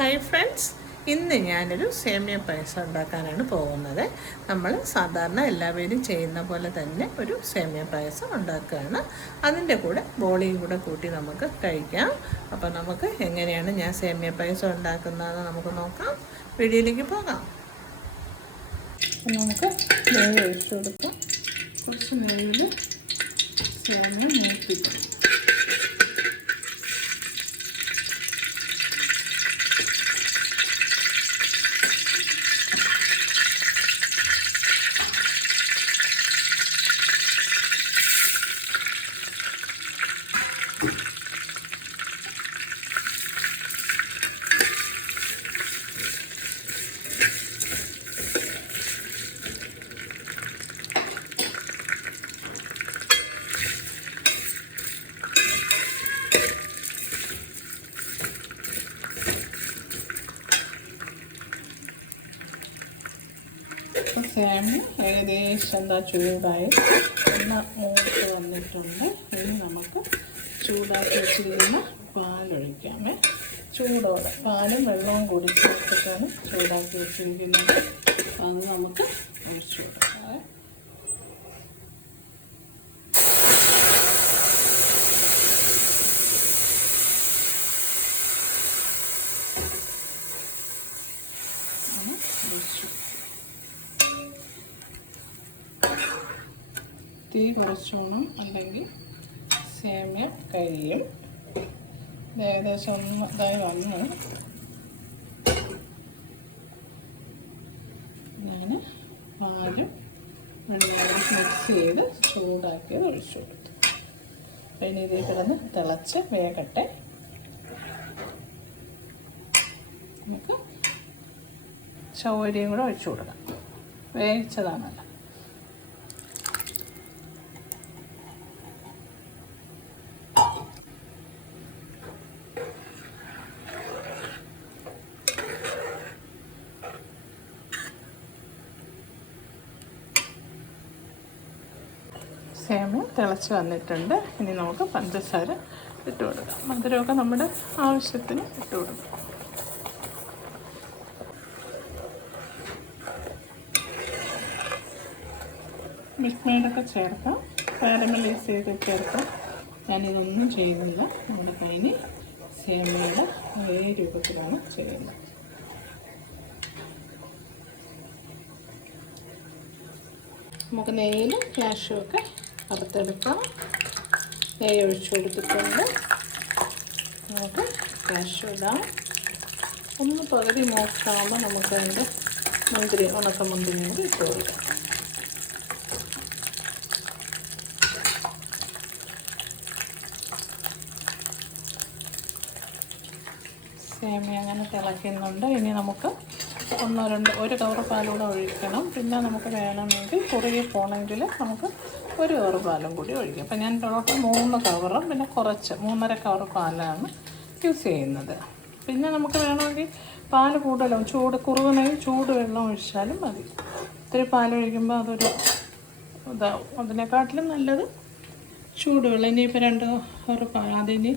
Hi friends, ഇന്ന് ഞാനൊരു സേമിയ പായസം ഉണ്ടാക്കാനാണ് പോകുന്നത്. നമ്മൾ സാധാരണ എല്ലാവരും ചെയ്യുന്ന പോലെ തന്നെ ഒരു സേമിയ പായസം ഉണ്ടാക്കുകയാണ്. അതിൻ്റെ കൂടെ ബോളിയും കൂടെ കൂട്ടി നമുക്ക് കഴിക്കാം. അപ്പോൾ നമുക്ക് എങ്ങനെയാണ് ഞാൻ സേമിയ പായസം ഉണ്ടാക്കുന്നതെന്ന് നമുക്ക് നോക്കാം. വീഡിയോയിലേക്ക് പോകാം. നമുക്ക് നെയ്യ് ഒഴിച്ചു കൊടുക്കാം. കുറച്ച് നെയ്യിൽ സേമിയ മൂപ്പിക്കാം. സേമിയ ഏകദേശം എന്താ ചൂടായി എണ്ണ മൂത്ത് വന്നിട്ടുണ്ട്. ഇനി നമുക്ക് ചൂടാക്കി വെച്ചിരിക്കുന്ന പാലൊഴിക്കാമേ. ചൂടോടെ പാലും വെള്ളവും കൂടി ചേർത്തിട്ടാണ് ചൂടാക്കി വെച്ചിരിക്കുന്നത്. അത് നമുക്ക് ഒഴിച്ചു കൊടുക്കാം. തീ കുറച്ചോണം, അല്ലെങ്കിൽ സേമിയ കഴിയും. ഏകദേശം ഒന്ന് ഇതായി വന്ന് ഞാൻ പാലും വെള്ളവും മിക്സ് ചെയ്ത് ചൂടാക്കിയത് ഒഴിച്ചു കൊടുത്തു. പിന്നെ ഇതിൽ കിടന്ന് തിളച്ച് വേകട്ടെ. നമുക്ക് ചവ്വരിയും കൂടെ ഒഴിച്ചു കൊടുക്കാം. വേവിച്ചതാണല്ലോ. സേമിയ തിളച്ച് വന്നിട്ടുണ്ട്. ഇനി നമുക്ക് പഞ്ചസാര ഇട്ട് കൊടുക്കാം. മധുരമൊക്കെ നമ്മുടെ ആവശ്യത്തിന് ഇട്ട് കൊടുക്കാം. മിൽക്ക് മെയ്ഡൊക്കെ ചേർക്കാം, കാരമലൈസ് ചെയ്ത് ചേർക്കാം. ഞാനിതൊന്നും ചെയ്യുന്നില്ല. നമ്മുടെ കയ്യിൽ സേമിയയുടെ അതേ രൂപത്തിലാണ് ചെയ്യുന്നത്. നമുക്ക് നെയ്യിൽ കാഷ്യൂവൊക്കെ വറുത്തെടുക്കാം. നെയ്യ് ഒഴിച്ചു കൊടുത്തിട്ടുണ്ട്. നമുക്ക് കാഷ്യൂ ഇടാം. ഒന്ന് പകുതി മൂക്കാകുമ്പോൾ നമുക്ക് അതിൻ്റെ മുന്തിരി, ഉണക്ക മുന്തിരി കൂടി ഇട്ട് കൊടുക്കാം. സേമിയ അങ്ങനെ തിളയ്ക്കുന്നുണ്ട്. ഇനി നമുക്ക് ഒരു കവറ് പാലൂടെ ഒഴിക്കണം. പിന്നെ നമുക്ക് വേണമെങ്കിൽ കുറുകി പോകണമെങ്കിൽ നമുക്ക് ഒരു കവറ് പാലും കൂടി ഒഴിക്കും. അപ്പം ഞാൻ ടോട്ടൽ 3 കവറും പിന്നെ കുറച്ച് 3.5 കവറ് പാലാണ് യൂസ് ചെയ്യുന്നത്. പിന്നെ നമുക്ക് വേണമെങ്കിൽ പാല് കൂടുതലും കുറുകണമെങ്കിൽ ചൂട് വെള്ളം ഒഴിച്ചാലും മതി. ഇത്തിരി പാലൊഴിക്കുമ്പോൾ അതൊരു ഇതാവും. അതിനെക്കാട്ടിലും നല്ലത് ചൂടുവെള്ളം. ഇനിയിപ്പോൾ 2 കവറ് പാൽ, അതിന്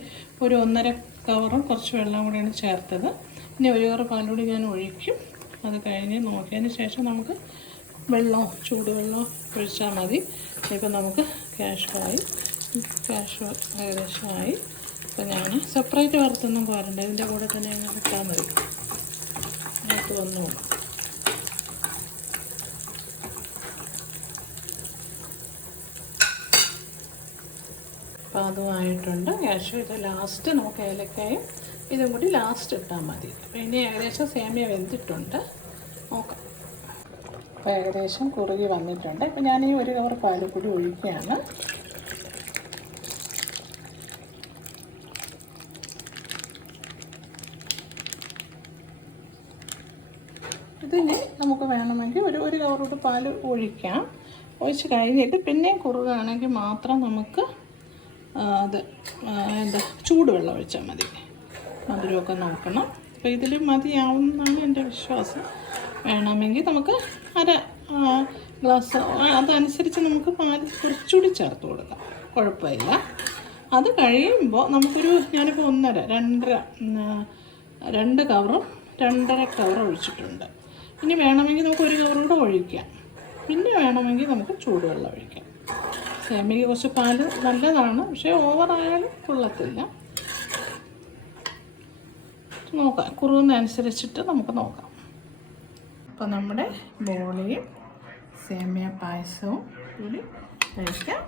ഒരു 1.5 കവറും കുറച്ച് വെള്ളം കൂടിയാണ് ചേർത്തത്. ഇനി 1 കവറ് പാലുകൂടി ഞാൻ ഒഴിക്കും. അത് കഴിഞ്ഞ് നോക്കിയതിന് ശേഷം നമുക്ക് ചൂടുവെള്ളം ഒഴിച്ചാൽ മതി. ഇപ്പം നമുക്ക് കാഷ്യൂ ഏകദേശമായി. അപ്പം ഞാൻ സെപ്പറേറ്റ് വറുത്തൊന്നും പോരണ്ട, ഇതിൻ്റെ കൂടെ തന്നെ അങ്ങ് ഇട്ടാൽ മതി. അതിനകത്ത് വന്നോളൂ. അപ്പം അതുമായിട്ടുണ്ട്. കാഷ്യൂ ഇത് ലാസ്റ്റ് നമുക്ക് ഏലക്കായും ഇതും കൂടി ലാസ്റ്റ് ഇട്ടാൽ മതി. അപ്പോൾ ഇനി ഏകദേശം സേമിയ വെന്തിട്ടുണ്ട്. നോക്കാം. അപ്പോൾ ഏകദേശം കുറുകി വന്നിട്ടുണ്ട്. അപ്പോൾ ഞാൻ ഈ 1 കവർ പാല് കൂടി ഒഴിക്കുകയാണ്. ഇതിന് നമുക്ക് വേണമെങ്കിൽ ഒരു കവറോട് പാല് ഒഴിക്കാം. ഒഴിച്ച് കഴിഞ്ഞിട്ട് പിന്നെയും കുറുകയാണെങ്കിൽ മാത്രം നമുക്ക് ചൂടുവെള്ളം ഒഴിച്ചാൽ മതി. മധുരമൊക്കെ നോക്കണം. അപ്പോൾ ഇതിൽ മതിയാവുമെന്നാണ് എൻ്റെ വിശ്വാസം. വേണമെങ്കിൽ നമുക്ക് 1/2 ഗ്ലാസ് അതനുസരിച്ച് നമുക്ക് പാല് കുറച്ചുകൂടി ചേർത്ത് കൊടുക്കാം, കുഴപ്പമില്ല. അത് കഴിയുമ്പോൾ നമുക്കൊരു ഞാനിപ്പോൾ 1.5-2 2 കവറും 2.5 കവർ ഒഴിച്ചിട്ടുണ്ട്. ഇനി വേണമെങ്കിൽ നമുക്ക് 1 കവർ കൂടെ ഒഴിക്കാം. പിന്നെ വേണമെങ്കിൽ നമുക്ക് ചൂടുവെള്ളം ഒഴിക്കാം. സേമിയയ്ക്ക് കുറച്ച് പാല് നല്ലതാണ്, പക്ഷേ ഓവറായാലും കൊള്ളത്തില്ല. നോക്കാം, കുറുകുന്നതനുസരിച്ചിട്ട് നമുക്ക് നോക്കാം. അപ്പോൾ നമ്മുടെ ബോളിയും സേമിയ പായസവും കൂടി കഴിക്കാം.